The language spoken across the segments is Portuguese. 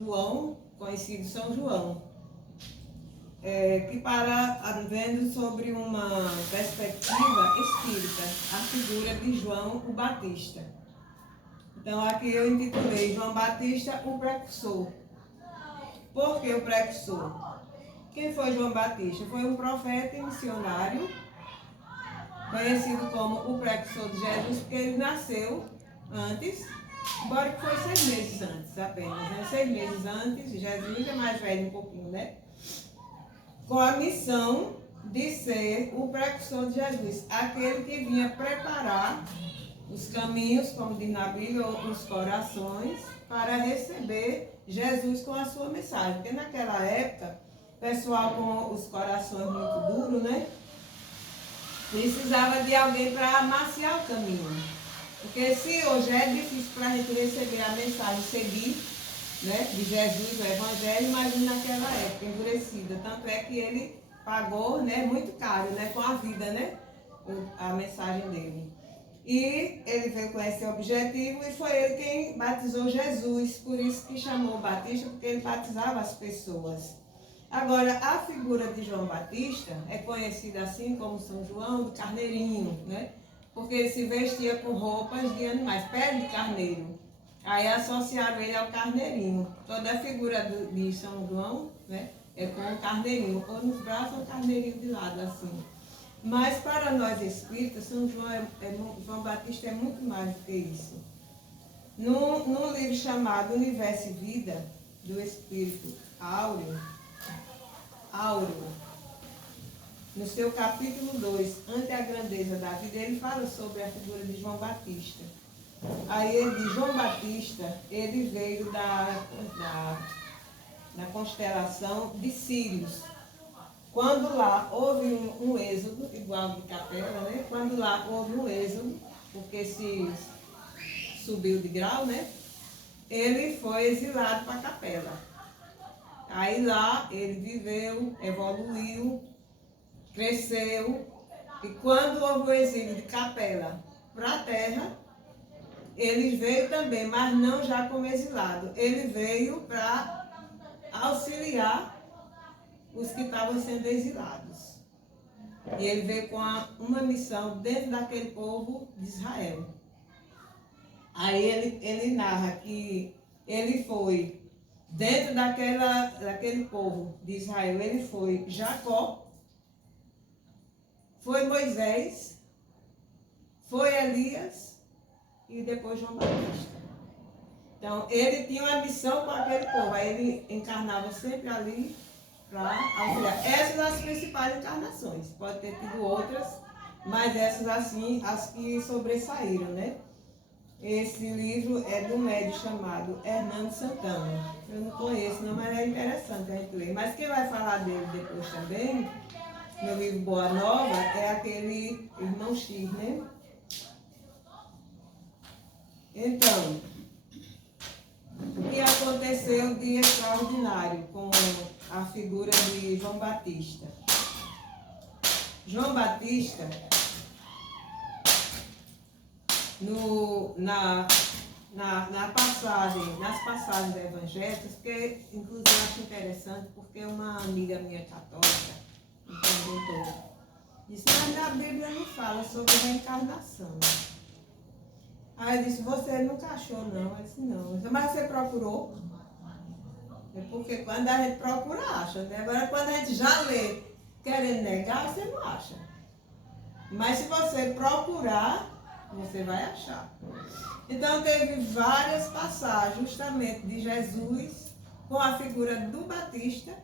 João, conhecido São João, que vendo sobre uma perspectiva espírita, a figura de João o Batista. Então aqui eu intitulei João Batista, o precursor. Por que o precursor? Quem foi João Batista? Foi um profeta e missionário, conhecido como o precursor de Jesus, porque ele nasceu antes, embora que foi 6 meses antes apenas, né? 6 meses antes, Jesus é mais velho um pouquinho, né? Com a missão de ser o precursor de Jesus, aquele que vinha preparar os caminhos, como diz na Bíblia, os corações, para receber Jesus com a sua mensagem. Porque naquela época, o pessoal com os corações muito duros, né? Precisava de alguém para amaciar o caminho. Porque se hoje é difícil para a gente receber a mensagem, seguir, né, de Jesus, o Evangelho, imagina naquela época, endurecida. Tanto é que ele pagou, né, muito caro, né, com a vida, né, a mensagem dele. E ele veio com esse objetivo e foi ele quem batizou Jesus, por isso que chamou Batista, porque ele batizava as pessoas. Agora, a figura de João Batista é conhecida assim como São João do Carneirinho, né? Porque ele se vestia com roupas de animais, pele de carneiro. Aí associaram ele ao carneirinho. Toda a figura de São João, né, é com o carneirinho, ou nos braços ou o carneirinho de lado, assim. Mas para nós espíritas, João Batista é muito mais do que isso. Num livro chamado Universo e Vida, do Espírito Áureo, no seu capítulo 2, Ante a Grandeza da Vida, ele fala sobre a figura de João Batista. Aí ele diz, João Batista, ele veio da constelação de Sírios. Quando lá houve um êxodo, igual de Capela, né? Quando lá houve um êxodo, porque se subiu de grau, né? Ele foi exilado para Capela. Aí lá ele viveu, evoluiu, cresceu, e quando houve o exílio de Capela para a terra, ele veio também, mas não já como exilado. Ele veio para auxiliar os que estavam sendo exilados. E ele veio com uma missão dentro daquele povo de Israel. Aí ele narra que ele foi dentro daquele povo de Israel, ele foi Jacó, foi Moisés, foi Elias e depois João Batista. Então, ele tinha uma missão com aquele povo, aí ele encarnava sempre ali para auxiliar. Essas são as principais encarnações, pode ter tido outras, mas essas assim, as que sobressaíram, né? Esse livro é de um médium chamado Hernando Santana. Eu não conheço não, mas é interessante a gente ler. Mas quem vai falar dele depois também, no livro Boa Nova, é aquele irmão X, né? Então, o que aconteceu de extraordinário com a figura de João Batista? João Batista, nas passagens do Evangelho, porque inclusive eu acho interessante, porque uma amiga minha católica me perguntou, disse, mas na Bíblia não fala sobre reencarnação. Aí eu disse, você nunca achou não? Eu disse, não. Disse, mas você procurou? É porque quando a gente procura, acha, né? Agora quando a gente já lê querendo negar, você não acha. Mas se você procurar, você vai achar. Então teve várias passagens justamente de Jesus com a figura do Batista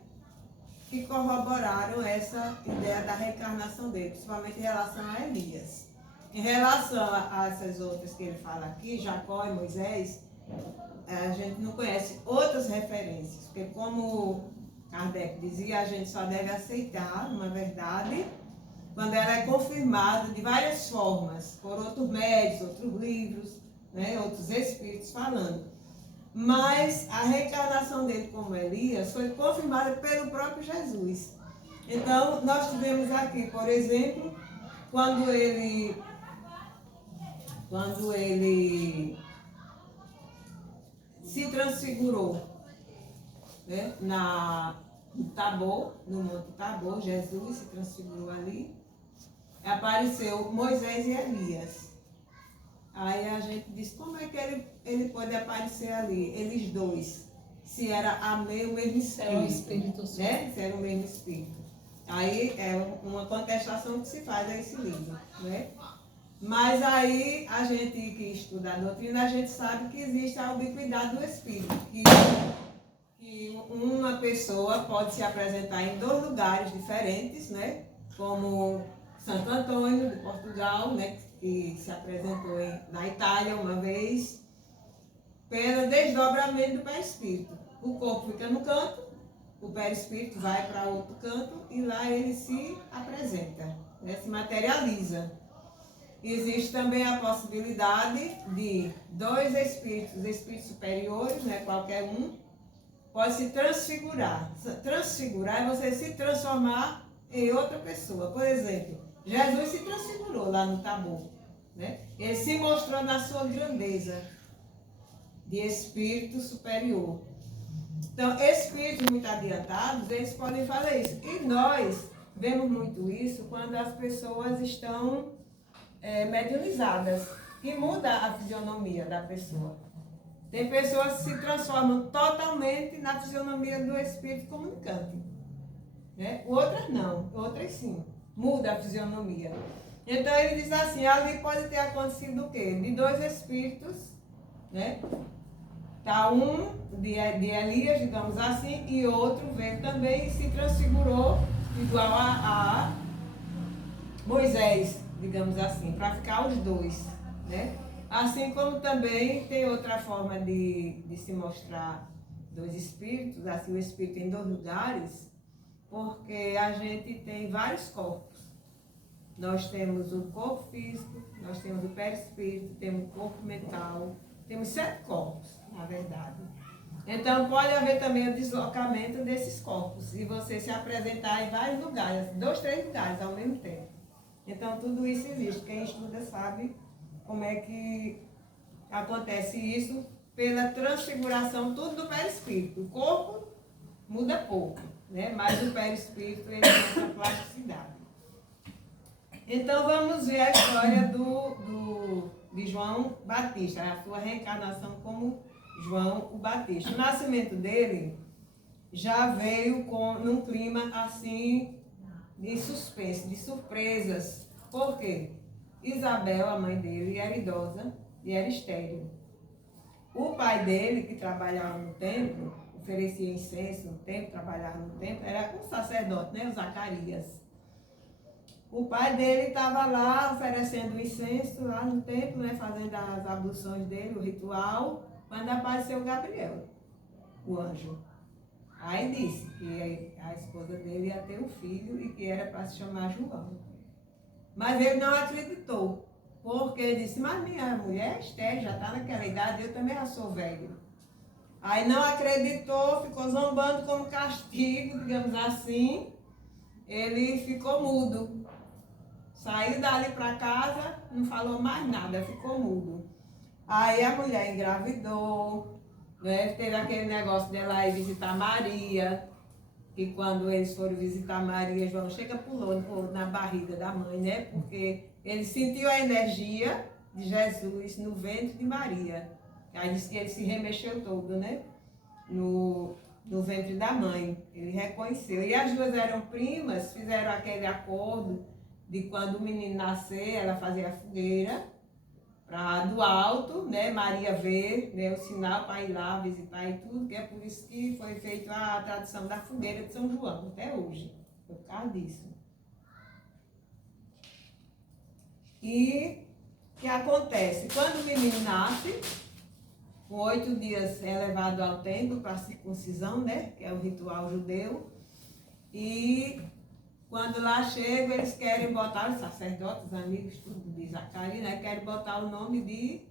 que corroboraram essa ideia da reencarnação dele, principalmente em relação a Elias. Em relação a essas outras que ele fala aqui, Jacó e Moisés, a gente não conhece outras referências, porque como Kardec dizia, a gente só deve aceitar uma verdade quando ela é confirmada de várias formas, por outros médios, outros livros, né, outros espíritos falando. Mas a reencarnação dele como Elias foi confirmada pelo próprio Jesus. Então, nós tivemos aqui, por exemplo, quando ele se transfigurou. né, no Tabor, no Monte Tabor, Jesus se transfigurou ali. Apareceu Moisés e Elias. Aí a gente diz, como é que ele pode aparecer ali, eles dois, se era o mesmo espírito, é o Espírito Santo, né? Se era o mesmo espírito. Aí é uma contestação que se faz a esse livro, né? Mas aí a gente que estuda a doutrina, a gente sabe que existe a ubiquidade do espírito, que uma pessoa pode se apresentar em dois lugares diferentes, né? Como Santo Antônio de Portugal, né? Que se apresentou na Itália uma vez, pelo desdobramento do perispírito. O corpo fica no canto, o perispírito vai para outro canto e lá ele se apresenta, né? Se materializa. Existe também a possibilidade de dois espíritos superiores, né? Qualquer um, pode se transfigurar. Transfigurar é você se transformar em outra pessoa. Por exemplo, Jesus se transfigurou lá no Tabor, né? Ele se mostrou na sua grandeza de espírito superior. Então, espíritos muito adiantados, eles podem fazer isso. E nós vemos muito isso quando as pessoas estão mediunizadas, que muda a fisionomia da pessoa. Tem pessoas que se transformam totalmente na fisionomia do espírito comunicante, né? Outras não, outras sim, muda a fisionomia. Então ele diz assim, ali pode ter acontecido o quê? De dois espíritos, né? Tá um de Elias, digamos assim, e outro veio também e se transfigurou igual a Moisés, digamos assim, para ficar os dois, né? Assim como também tem outra forma de se mostrar dois espíritos, assim, o espírito em dois lugares, porque a gente tem vários corpos. Nós temos o corpo físico, nós temos o perispírito, temos o corpo mental, temos 7 corpos, na verdade. Então pode haver também o deslocamento desses corpos, e você se apresentar em vários lugares, 2, 3 lugares ao mesmo tempo. Então tudo isso existe, quem estuda sabe como é que acontece isso pela transfiguração tudo do perispírito. O corpo muda pouco, né? Mas o perispírito ele tem essa plasticidade. Então vamos ver a história de João Batista, a sua reencarnação como João o Batista. O nascimento dele já veio num clima assim de suspense, de surpresas. Por quê? Isabel, a mãe dele, era idosa e era estéril. O pai dele, que trabalhava no templo, oferecia incenso no templo, trabalhava no templo, era um sacerdote, né? O Zacarias. O pai dele estava lá oferecendo incenso lá no templo, né? Fazendo as abluções dele, o ritual, quando apareceu Gabriel, o anjo. Aí disse que a esposa dele ia ter um filho e que era para se chamar João. Mas ele não acreditou, porque ele disse, mas minha mulher é estéril, já está naquela idade, eu também já sou velho. Aí não acreditou, ficou zombando como castigo, digamos assim. Ele ficou mudo. Saiu dali para casa, não falou mais nada, ficou mudo. Aí a mulher engravidou, né? Teve aquele negócio dela ir visitar Maria, que quando eles foram visitar Maria, João chega pulou na barriga da mãe, né? Porque ele sentiu a energia de Jesus no ventre de Maria. Aí disse que ele se remexeu todo, né? No ventre da mãe. Ele reconheceu. E as duas eram primas, fizeram aquele acordo de quando o menino nascer, ela fazia a fogueira do alto, né? Maria ver, né? O sinal para ir lá visitar e tudo, que é por isso que foi feita a tradição da fogueira de São João, até hoje, por causa disso. E o que acontece? Quando o menino nasce, com 8 dias é levado ao templo para a circuncisão, né? Que é o ritual judeu. E quando lá chegam, eles querem botar, os sacerdotes, os amigos tudo de Zacarias, né? Querem botar o nome de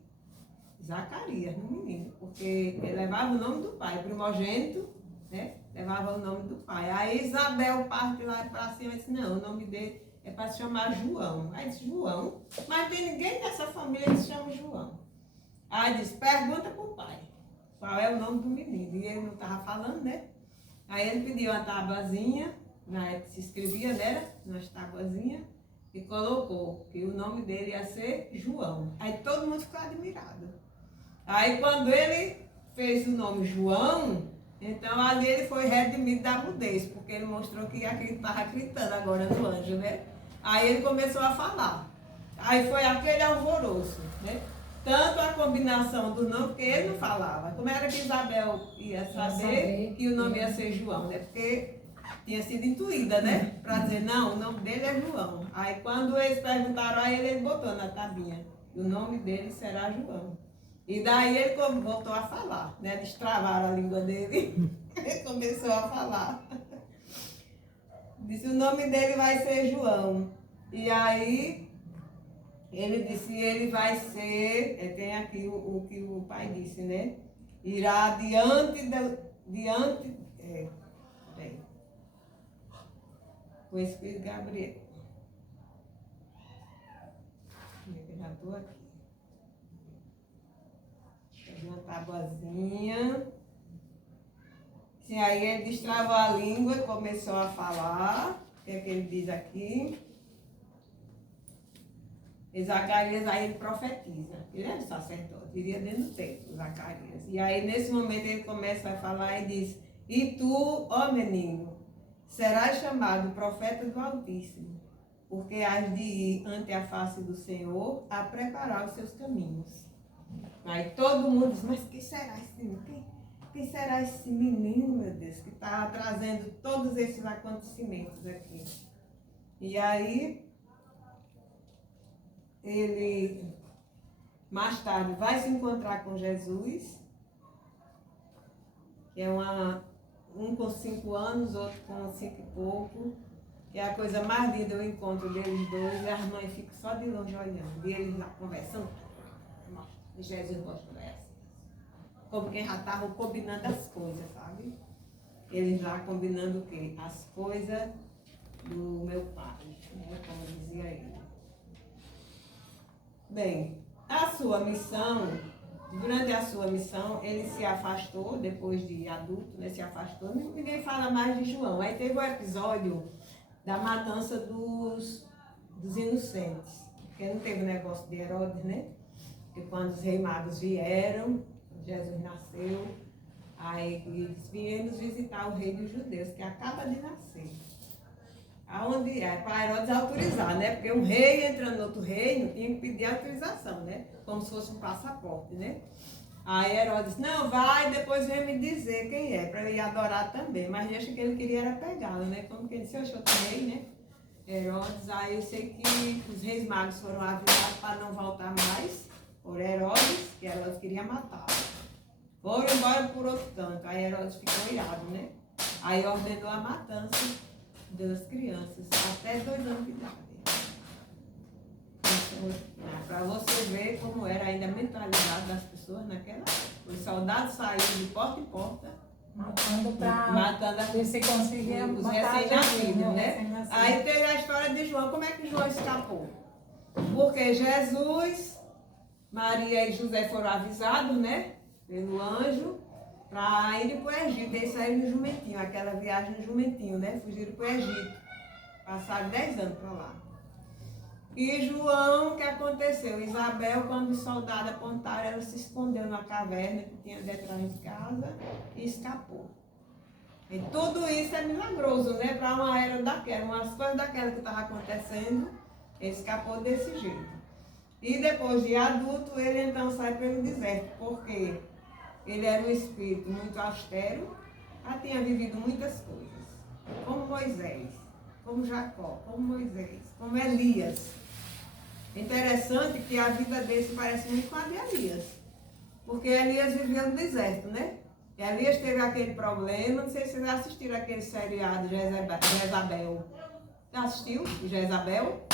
Zacarias no menino, porque ele levava o nome do pai, primogênito, né? Levava o nome do pai. Aí Isabel parte lá para cima e disse, não, o nome dele é para se chamar João. Aí disse, João? Mas não tem ninguém nessa família que se chama João. Aí disse, pergunta para o pai, qual é o nome do menino? E ele não estava falando, né? Aí ele pediu uma tabuazinha, na época se escrevia, né? Nas tabuazinhas, e colocou que o nome dele ia ser João. Aí todo mundo ficou admirado. Aí quando ele fez o nome João, então ali ele foi redimido da mudez, porque ele mostrou que estava acreditando agora no anjo, né? Aí ele começou a falar. Aí foi aquele alvoroço, né? Tanto a combinação do nome, porque ele não falava. Como era que Isabel ia saber que o nome ia ser João, né? Porque tinha sido intuída, né? Para dizer, não, o nome dele é João. Aí quando eles perguntaram a ele, ele botou na tabinha. O nome dele será João. E daí ele voltou a falar, né? Destravaram a língua dele. Ele começou a falar. Disse, o nome dele vai ser João. E aí ele disse, ele vai ser, tem aqui o que o pai disse, né? Irá o Espírito Gabriel. Eu já estou aqui. Peguei uma tabuazinha. Sim, aí ele destravou a língua e começou a falar. O que é que ele diz aqui? E Zacarias aí ele profetiza. Ele é um sacerdote, iria dentro do templo, Zacarias. E aí nesse momento ele começa a falar e diz, e tu, ó menino, serás chamado profeta do Altíssimo, porque has de ir ante a face do Senhor a preparar os seus caminhos. Aí todo mundo diz, mas quem será esse menino? Quem será esse menino, meu Deus, que está trazendo todos esses acontecimentos aqui? E aí, ele, mais tarde, vai se encontrar com Jesus, que é um com 5 anos, outro com 5 e pouco, que é a coisa mais linda, o encontro deles dois, e as mães ficam só de longe olhando, e eles lá conversando, e Jesus mostrou essa. Como quem já estavam combinando as coisas, sabe? Eles lá combinando o quê? As coisas do meu pai, né? Como dizia ele. Bem, a sua missão, durante a sua missão, ele se afastou, depois de adulto, né? Se afastou, ninguém fala mais de João. Aí teve o episódio da matança dos inocentes, porque não teve o negócio de Herodes, né? Porque quando os reis magos vieram, Jesus nasceu, aí eles viemos visitar o rei dos judeus, que acaba de nascer. Aonde é? Para Herodes autorizar, né? Porque um rei entrando no outro reino tinha que pedir autorização, né? Como se fosse um passaporte, né? Aí Herodes, não, vai, depois vem me dizer quem é, para eu ir adorar também. Mas acho que ele queria era pegá-lo, né? Como que ele disse, eu sou rei, né? Herodes, aí eu sei que os reis magos foram avisados para não voltar mais por Herodes, que Herodes queria matá-lo. Foram embora por outro canto. Aí Herodes ficou irado, né? Aí ordenou a matança das crianças, até 2 anos de idade. Para você ver como era ainda a mentalidade das pessoas naquela época. Os soldados saíam de porta em porta, matando ver se conseguia os matar recém-nascidos, né? né? Aí teve a história de João. Como é que João escapou? Porque Jesus, Maria e José foram avisados, né? Pelo anjo, para ir para o Egito. Eles saíram no jumentinho, aquela viagem no jumentinho, né? Fugiram para o Egito. Passaram 10 anos para lá. E João, o que aconteceu? Isabel, quando os soldados apontaram, ela se escondeu na caverna que tinha detrás de casa e escapou. E tudo isso é milagroso, né? Para uma era daquela, umas coisas daquela que estava acontecendo, ele escapou desse jeito. E depois de adulto, ele então sai pelo deserto, porque ele era um espírito muito austero, já tinha vivido muitas coisas, como Moisés, como Jacó, como Moisés, como Elias. Interessante que a vida dele se parece muito com a de Elias, porque Elias viveu no deserto, né? Elias teve aquele problema, não sei se vocês assistiram aquele seriado Jezabel. Já assistiu Jezabel?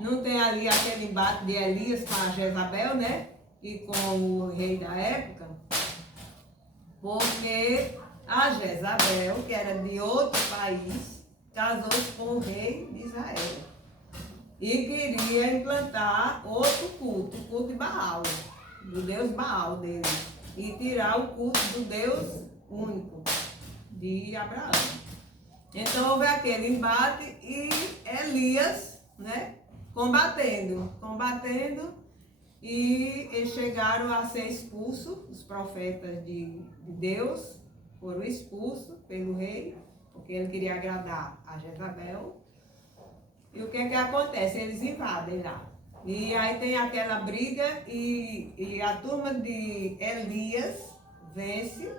Não tem ali aquele embate de Elias com a Jezabel, né? E com o rei da época. Porque a Jezabel, que era de outro país, casou-se com o rei de Israel. E queria implantar outro culto, o culto de Baal, do Deus Baal dele. E tirar o culto do Deus único, de Abraão. Então houve aquele embate e Elias, né, combatendo, e eles chegaram a ser expulsos, os profetas de Deus foram expulsos pelo rei, porque ele queria agradar a Jezabel. E o que é que acontece? Eles invadem lá. E aí tem aquela briga e a turma de Elias vence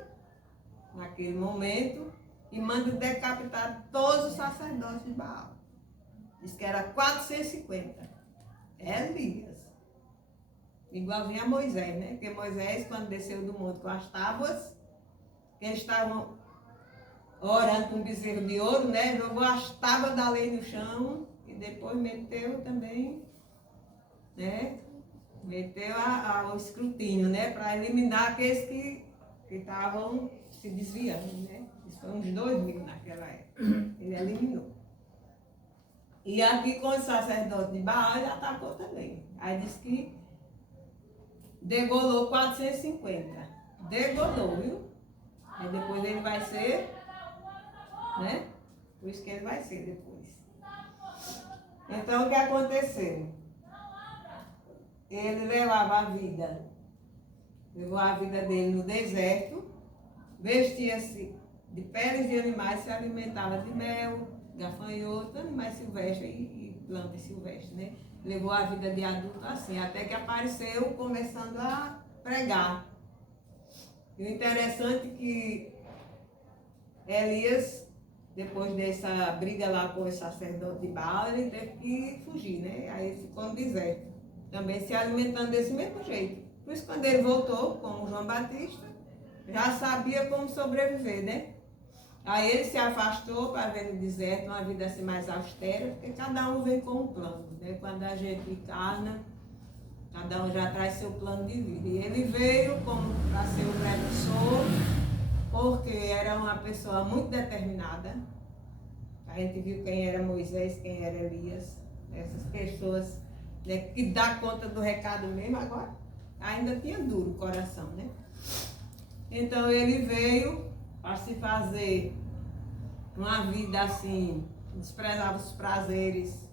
naquele momento e manda decapitar todos os sacerdotes de Baal. Diz que era 450. Elias. Igualzinho a Moisés, né? Porque Moisés, quando desceu do monte com as tábuas, eles estavam orando com um bezerro de ouro, né? Jogou as tábuas da lei no chão e depois meteu também, né? Meteu o escrutínio, né? Para eliminar aqueles que estavam se desviando, né? Isso foi uns 2000 naquela época. Ele eliminou. E aqui com o sacerdote de Baal, ele atacou também. Aí disse que degolou 450. Degolou, viu? Aí depois ele vai ser, né? Por isso que ele vai ser depois. Então o que aconteceu? Ele levou a vida dele no deserto, vestia-se de peles de animais, se alimentava de mel, gafanhoto, animais silvestres e plantas silvestres, né? Levou a vida de adulto assim, até que apareceu começando a pregar. E o interessante é que Elias, depois dessa briga lá com o sacerdote de Baal, ele teve que fugir, né? Aí ele ficou no deserto, também se alimentando desse mesmo jeito. Por isso, quando ele voltou, como João Batista, já sabia como sobreviver, né? Aí ele se afastou para ver no deserto uma vida assim mais austera, porque cada um vem com um plano, né? Quando a gente encarna, cada um já traz seu plano de vida. E ele veio como para ser o precursor, porque era uma pessoa muito determinada. A gente viu quem era Moisés, quem era Elias, essas pessoas, né, que dá conta do recado mesmo. Agora ainda tinha duro o coração, né? Então ele veio para se fazer uma vida assim, desprezava os prazeres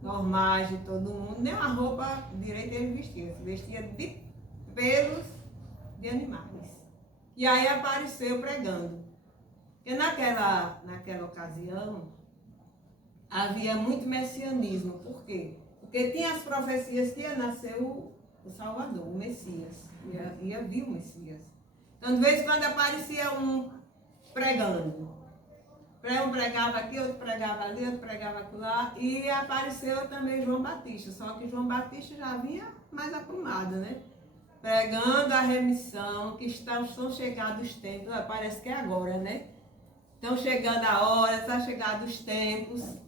normais de todo mundo, nem uma roupa direita ele vestia, se vestia de pelos de animais. E aí apareceu pregando. E naquela ocasião havia muito messianismo. Por quê? Porque tinha as profecias que ia nascer o Salvador, o Messias. Ia vir o Messias. Então, de vez em quando aparecia um pregando. Um pregava aqui, outro pregava ali, outro pregava acolá. E apareceu também João Batista. Só que João Batista já vinha mais aprumado, né? Pregando a remissão, que estão chegados os tempos. Parece que é agora, né? Estão chegando a hora, está chegando os tempos,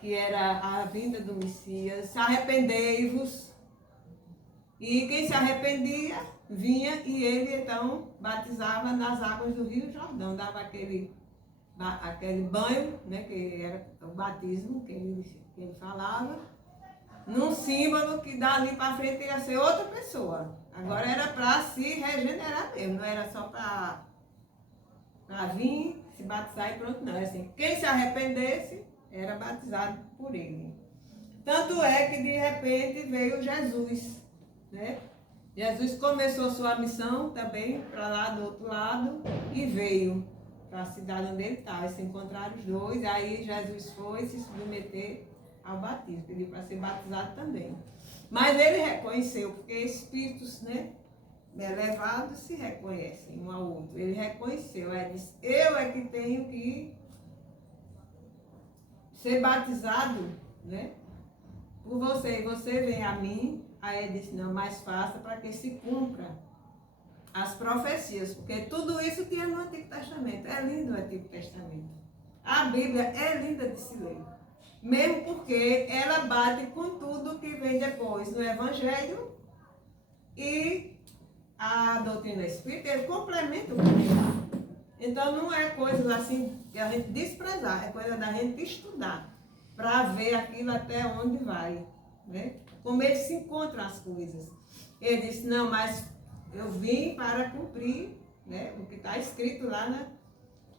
que era a vinda do Messias. Arrependei-vos. E quem se arrependia, vinha e ele então batizava nas águas do Rio Jordão, dava aquele banho, né, que era o batismo que ele falava, num símbolo que dali para frente ia ser outra pessoa. Agora era para se regenerar mesmo, não era só para vir, se batizar e pronto, não. Era assim, quem se arrependesse era batizado por ele. Tanto é que de repente veio Jesus, né? Jesus começou sua missão também para lá do outro lado e veio para a cidade onde ele estava. Se encontraram os dois, aí Jesus foi se submeter ao batismo, pediu para ser batizado também. Mas ele reconheceu, porque espíritos, né, elevados se reconhecem um ao outro. Ele reconheceu, aí disse, eu é que tenho que ser batizado, né, por você, e você vem a mim. Aí ele disse, não, mais faça para que se cumpra as profecias, porque tudo isso tinha no Antigo Testamento. É lindo o Antigo Testamento. A Bíblia é linda de se ler, mesmo porque ela bate com tudo que vem depois no Evangelho, e a doutrina espírita, ele complementa o Evangelho. Então não é coisa assim que a gente desprezar, é coisa da gente estudar, para ver aquilo até onde vai, né? Como ele se encontra as coisas. Ele disse, não, mas eu vim para cumprir, né, o que está escrito lá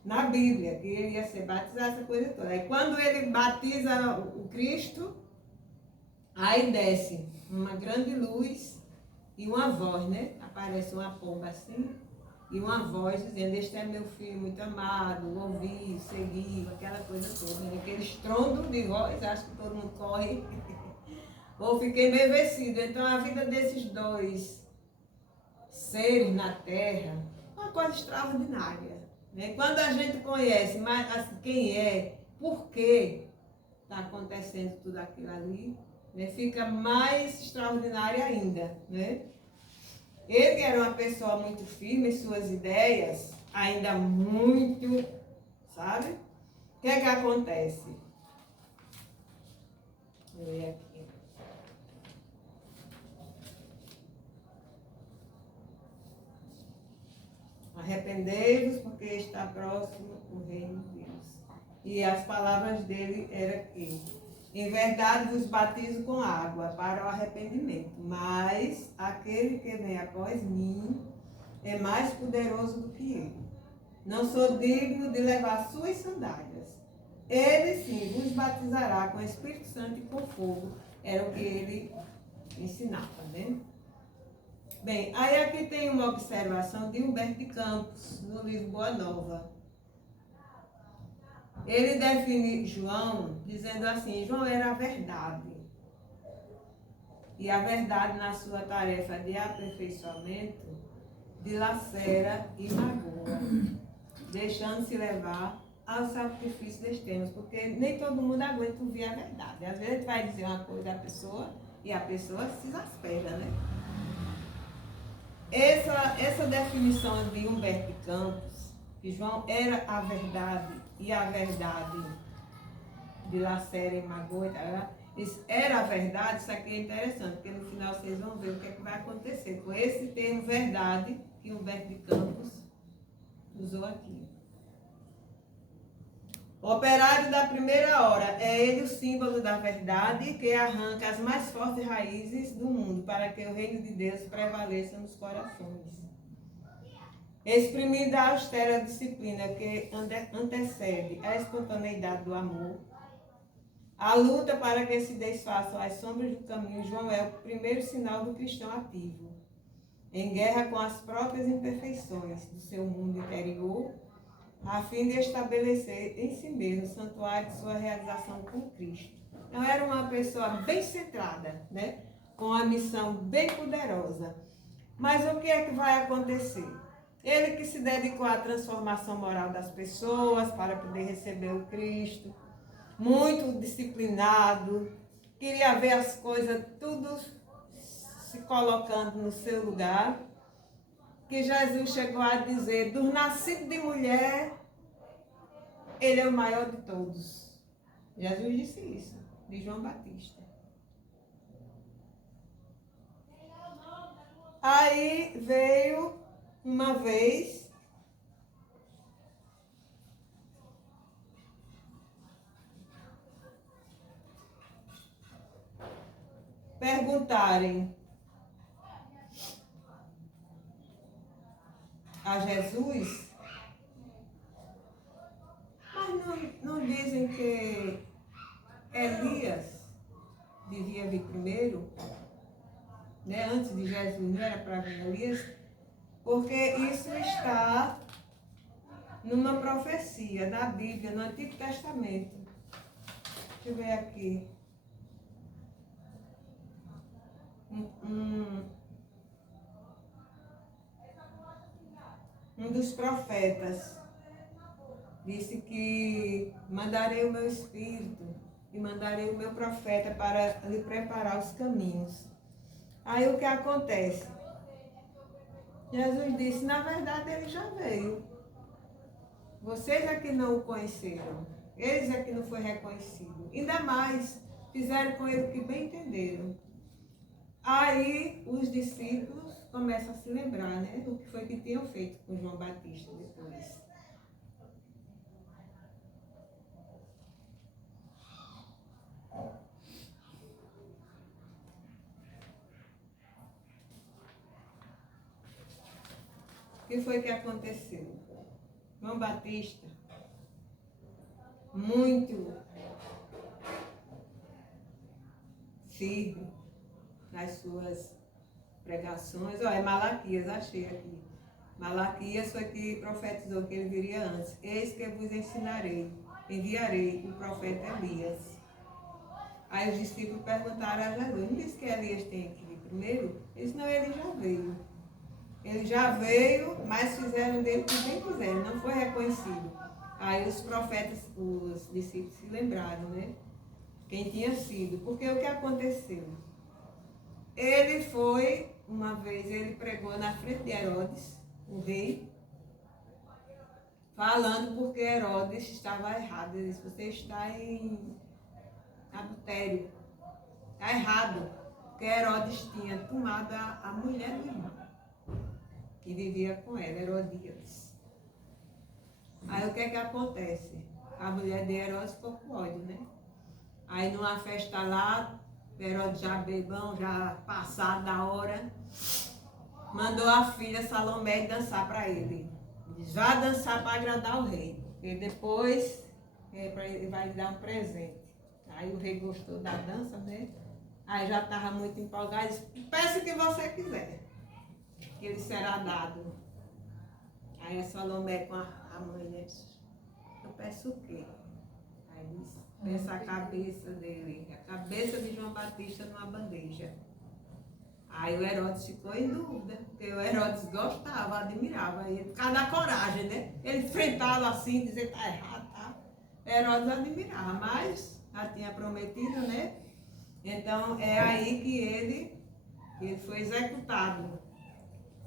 na Bíblia, que ele ia ser batizado, essa coisa toda. Aí quando ele batiza o Cristo, aí desce uma grande luz e uma voz, né? Aparece uma pomba assim, e uma voz dizendo, este é meu filho muito amado, ouvi, segui, aquela coisa toda. Né? Aquele estrondo de voz, acho que todo mundo corre. Ou fiquei embevecido. Então a vida desses dois seres na Terra é uma coisa extraordinária. Né? Quando a gente conhece mais assim, quem é, por que está acontecendo tudo aquilo ali, né? Fica mais extraordinário ainda. Né? Ele era uma pessoa muito firme em suas ideias, ainda muito, sabe? O que é que acontece? Vou ver aqui. Arrependei-vos, porque está próximo o reino de Deus. E as palavras dele eram que, em verdade vos batizo com água para o arrependimento, mas aquele que vem após mim é mais poderoso do que eu. Não sou digno de levar suas sandálias. Ele sim vos batizará com o Espírito Santo e com fogo. Era o que ele ensinava, né? Bem, aí aqui tem uma observação de Humberto de Campos, no livro Boa Nova. Ele define João dizendo assim, João era a verdade. E a verdade na sua tarefa de aperfeiçoamento dilacera e magoa, deixando-se levar ao sacrifício extremos, porque nem todo mundo aguenta ouvir a verdade. Às vezes a gente vai dizer uma coisa à pessoa e a pessoa se exaspera, né? Essa definição de Humberto de Campos, que João era a verdade e a verdade dilacera e magoa, era a verdade, isso aqui é interessante, porque no final vocês vão ver o que é que vai acontecer com esse termo verdade que Humberto de Campos usou aqui. O operário da primeira hora é ele o símbolo da verdade que arranca as mais fortes raízes do mundo para que o reino de Deus prevaleça nos corações. Exprimindo a austera disciplina que antecede a espontaneidade do amor, a luta para que se desfaçam as sombras do caminho, João é o primeiro sinal do cristão ativo, em guerra com as próprias imperfeições do seu mundo interior, a fim de estabelecer em si mesmo o santuário de sua realização com Cristo. Então era uma pessoa bem centrada, né? Com uma missão bem poderosa. Mas o que é que vai acontecer? Ele que se dedicou à transformação moral das pessoas para poder receber o Cristo, muito disciplinado, queria ver as coisas tudo se colocando no seu lugar, que Jesus chegou a dizer, do nascido de mulher, ele é o maior de todos. Jesus disse isso, de João Batista. Aí veio uma vez perguntarem a Jesus, mas não dizem que Elias devia vir primeiro, né? Antes de Jesus, não era para vir Elias, porque isso está numa profecia da Bíblia, no Antigo Testamento. Deixa eu ver aqui. Um dos profetas disse que mandarei o meu espírito e mandarei o meu profeta para lhe preparar os caminhos. Aí o que acontece? Jesus disse, na verdade ele já veio. Vocês é que não o conheceram. Eles é que não foi reconhecido. Ainda mais, fizeram com ele o que bem entenderam. Aí os discípulos começam a se lembrar, né? O que foi que tinham feito com João Batista depois. O que foi que aconteceu? João Batista, muito firme nas suas pregações. Olha, é Malaquias, achei aqui. Malaquias foi que profetizou que ele viria antes. Eis que vos enviarei o profeta Elias. Aí os discípulos perguntaram a Jesus, não disse que Elias tem que vir primeiro? Ele disse, não, ele já veio. Ele já veio, mas fizeram dele o que bem quiseram, não foi reconhecido. Aí os profetas, os discípulos se lembraram, né? Quem tinha sido. Porque o que aconteceu? Ele foi, uma vez, ele pregou na frente de Herodes, o rei, falando porque Herodes estava errado. Ele disse, você está em adultério. Está errado. Porque Herodes tinha tomado a mulher do irmão, que vivia com ela, Herodíades. Aí o que é que acontece? A mulher de Herodes ficou com ódio, né? Aí numa festa lá, Herodes já bebão, já passado da hora, mandou a filha Salomé dançar para ele. Diz, vá dançar para agradar o rei. E depois ele vai lhe dar um presente. Aí o rei gostou da dança, né? Aí já estava muito empolgado, disse, peça o que você quiser, que ele será dado. Aí a Salomé com a mãe, né? Eu peço o quê? Aí disse, peça a cabeça dele, a cabeça de João Batista numa bandeja. Aí o Herodes ficou em dúvida, porque o Herodes gostava, admirava ele, por causa da coragem, né? Ele enfrentava assim, dizer que está errado, tá? Herodes admirava, mas já tinha prometido, né? Então é aí que ele foi executado.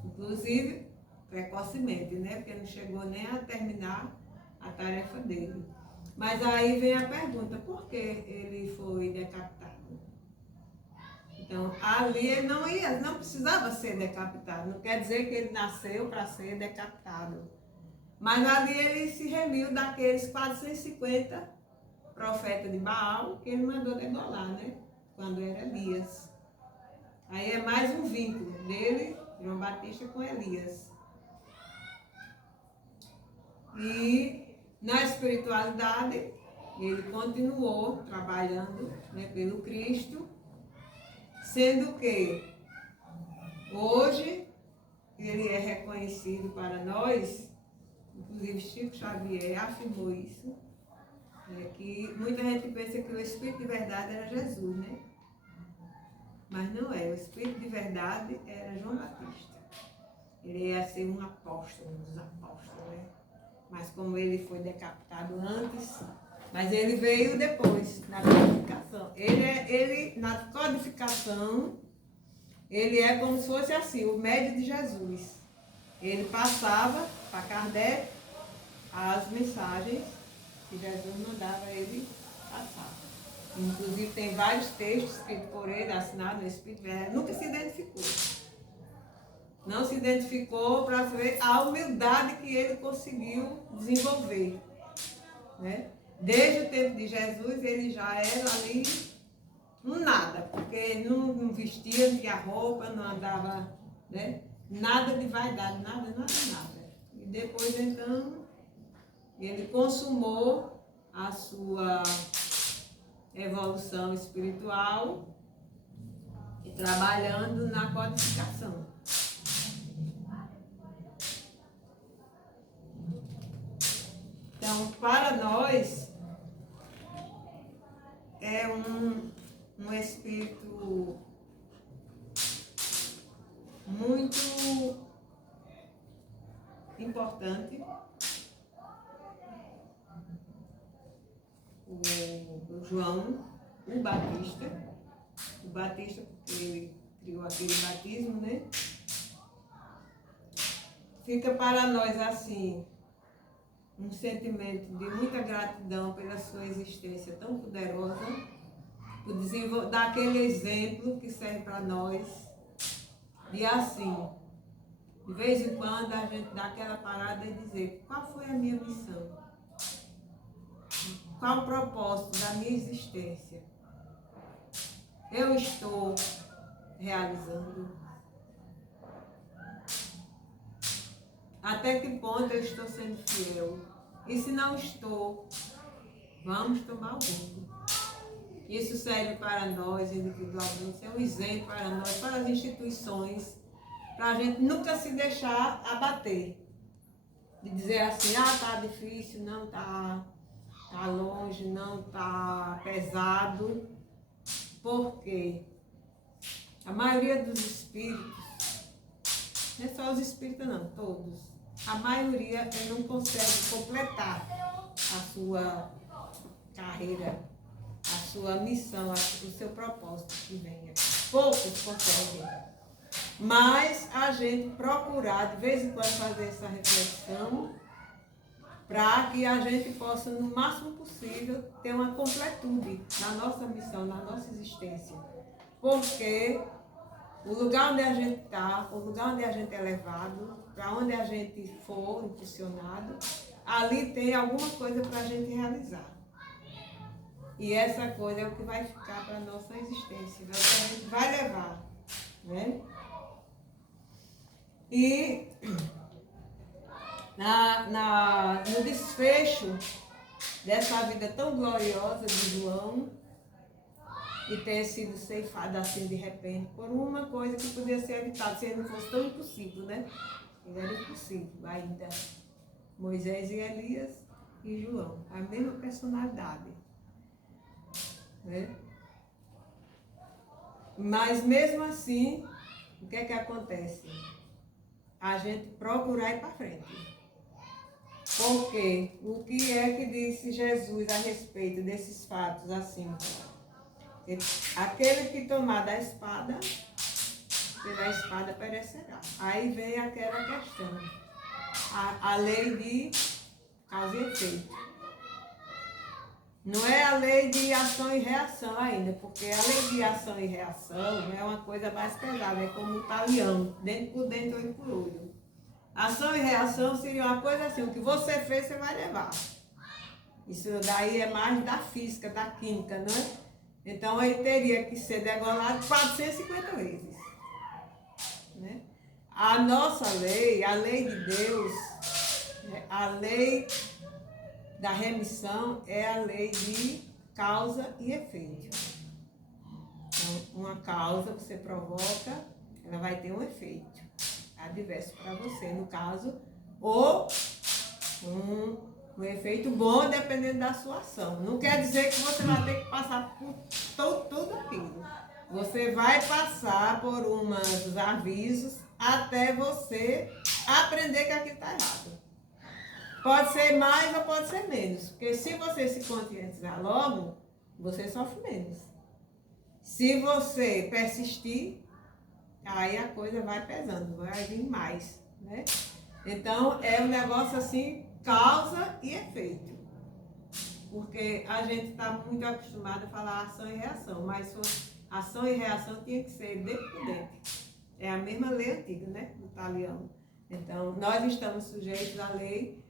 Inclusive, precocemente, né? Porque não chegou nem a terminar a tarefa dele. Mas aí vem a pergunta, por que ele foi decapitado? Então, ali ele não precisava ser decapitado. Não quer dizer que ele nasceu para ser decapitado. Mas ali ele se remiu daqueles 450 profetas de Baal que ele mandou degolar, né? Quando era Elias. Aí é mais um vínculo dele, João Batista, com Elias. E na espiritualidade, ele continuou trabalhando, né, pelo Cristo, sendo que hoje ele é reconhecido para nós, inclusive Chico Xavier afirmou isso, que muita gente pensa que o Espírito de verdade era Jesus, né? Mas não é, o Espírito de verdade era João Batista. Ele ia ser um apóstolo, um dos apóstolos, né? Mas como ele foi decapitado antes, mas ele veio depois, na codificação. Ele na codificação, ele é como se fosse assim, o médio de Jesus. Ele passava para Kardec as mensagens que Jesus mandava ele passar. Inclusive tem vários textos escritos por ele, assinados no Espírito Verdade. Nunca se identificou. Não se identificou para ver a humildade que ele conseguiu desenvolver, né? Desde o tempo de Jesus, ele já era ali um nada, porque ele não vestia, não tinha roupa, não andava, né? Nada de vaidade, nada. E depois, então, ele consumou a sua evolução espiritual e trabalhando na codificação. Então, para nós, é um espírito muito importante, o João, o Batista, porque ele criou aquele batismo, né? Fica para nós assim, um sentimento de muita gratidão pela sua existência tão poderosa, por dar aquele exemplo que serve para nós, de assim, de vez em quando a gente dá aquela parada e dizer, qual foi a minha missão? Qual o propósito da minha existência? Eu estou realizando? Até que ponto eu estou sendo fiel? E se não estou, vamos tomar o rumo. Isso serve para nós, individualmente, é um exemplo para nós, para as instituições, para a gente nunca se deixar abater. De dizer assim, tá difícil, não tá longe, não tá pesado. Porque a maioria dos espíritos, não é só os espíritas não, todos, a maioria não consegue completar a sua carreira, a sua missão, o seu propósito que venha. Poucos conseguem. Mas a gente procurar de vez em quando fazer essa reflexão para que a gente possa, no máximo possível, ter uma completude na nossa missão, na nossa existência. Porque o lugar onde a gente está, o lugar onde a gente é levado, para onde a gente for impulsionado, ali tem alguma coisa para a gente realizar. E essa coisa é o que vai ficar para a nossa existência, é o que a gente vai levar, né? E no desfecho dessa vida tão gloriosa de João, e ter sido ceifado assim de repente, por uma coisa que podia ser evitada, se ele não fosse tão impossível, né? Ele era impossível ainda. Moisés e Elias e João, a mesma personalidade, né? Mas mesmo assim, o que é que acontece? A gente procurar ir para frente. Porque o que é que disse Jesus a respeito desses fatos assim? Aquele que tomar da espada, pela espada perecerá. Aí vem aquela questão, a lei de causa e efeito. Não é a lei de ação e reação ainda, porque a lei de ação e reação é uma coisa mais pesada, é como um talião, dentro por dentro, olho por olho. Ação e reação seria uma coisa assim, o que você fez, você vai levar. Isso daí é mais da física, da química, não é? Então ele teria que ser degolado 450 vezes. Né? A nossa lei, a lei de Deus, a lei da remissão é a lei de causa e efeito. Então, uma causa você provoca, ela vai ter um efeito adverso para você, no caso, ou um efeito bom dependendo da sua ação. Não quer dizer que você vai ter que passar por tudo aquilo. Você vai passar por uns avisos até você aprender que aquilo está errado. Pode ser mais ou pode ser menos. Porque se você se conscientizar logo, você sofre menos. Se você persistir, aí a coisa vai pesando, vai vir mais, né? Então, é um negócio assim, causa e efeito. Porque a gente está muito acostumado a falar ação e reação, mas ação e reação tinha que ser dentro por dentro. É a mesma lei antiga, né? Do talião. Então, nós estamos sujeitos à lei